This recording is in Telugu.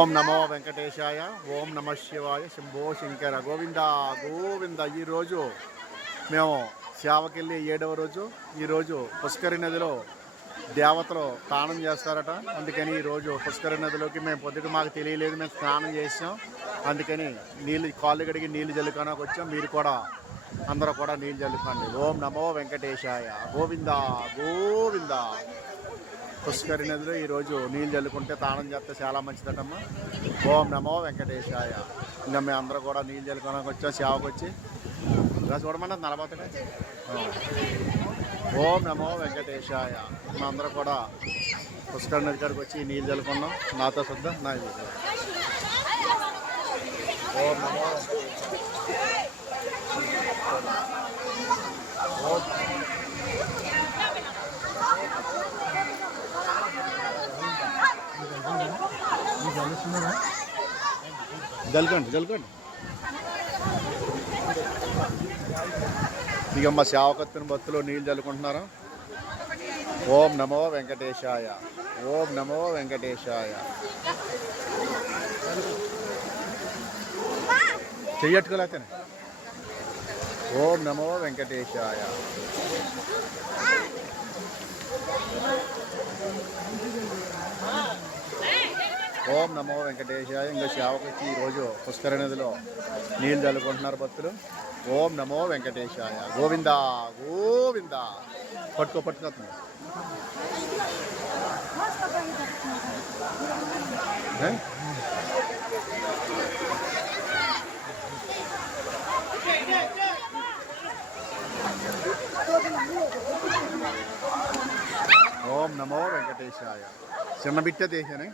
ఓం నమో వెంకటేశాయ ఓం నమ శివాయ శంభో శంకర గోవింద గోవింద. ఈరోజు మేము సేవకెళ్ళి ఏడవ రోజు. ఈరోజు పుష్కరి నదిలో దేవతలు స్నానం చేస్తారట. అందుకని ఈరోజు పుష్కరి నదిలోకి మేము పొద్దుట మాకు తెలియలేదు మేము స్నానం చేసాం అందుకని నీళ్ళు కాళ్ళు కడిగి నీళ్ళు జల్లుకోనకు వచ్చాం. మీరు కూడా అందరూ కూడా నీళ్ళు జల్లుకోండి. ఓం నమో వెంకటేశాయ గోవింద గోవింద. పుష్కరి నదిలో ఈరోజు నీళ్ళు చల్లుకుంటే తానం చేస్తే చాలా మంచిదటమ్మా. ఓం నమో వెంకటేశాయ. ఇంకా మేము అందరూ కూడా నీళ్ళు చల్లుకోవడానికి వచ్చాం సేవకు వచ్చి. ఇలా చూడమన్నా నలబోతడే ఓం నమో వెంకటేశాయ. మేము అందరూ కూడా పుష్కరి నది కాడికి వచ్చి నీళ్ళు చల్లుకున్నాం. నాతో శుద్ధ నా ఓం నమో. ఓం. జల్కండి జల్కండి. ఇక మా సేవకత్తుని బత్తులో నీళ్ళు జల్లుకుంటున్నారు? ఓం నమో వెంకటేశాయ. ఓం నమో వెంకటేశాయ. చెయ్యట్టుకోలేకనే ఓం నమో వెంకటేశాయ. ఓం నమో వెంకటేశాయ. ఇంకా సేవకు ఈరోజు పుష్కర నదిలో నీళ్ళు చల్లుకుంటున్నారు భక్తులు. ఓం నమో వెంకటేశాయ. గోవింద గోవింద. పట్టుకో పట్టుకొస్తుంది ఓం నమో వెంకటేశాయ. చిన్న బిట్ట తీసానే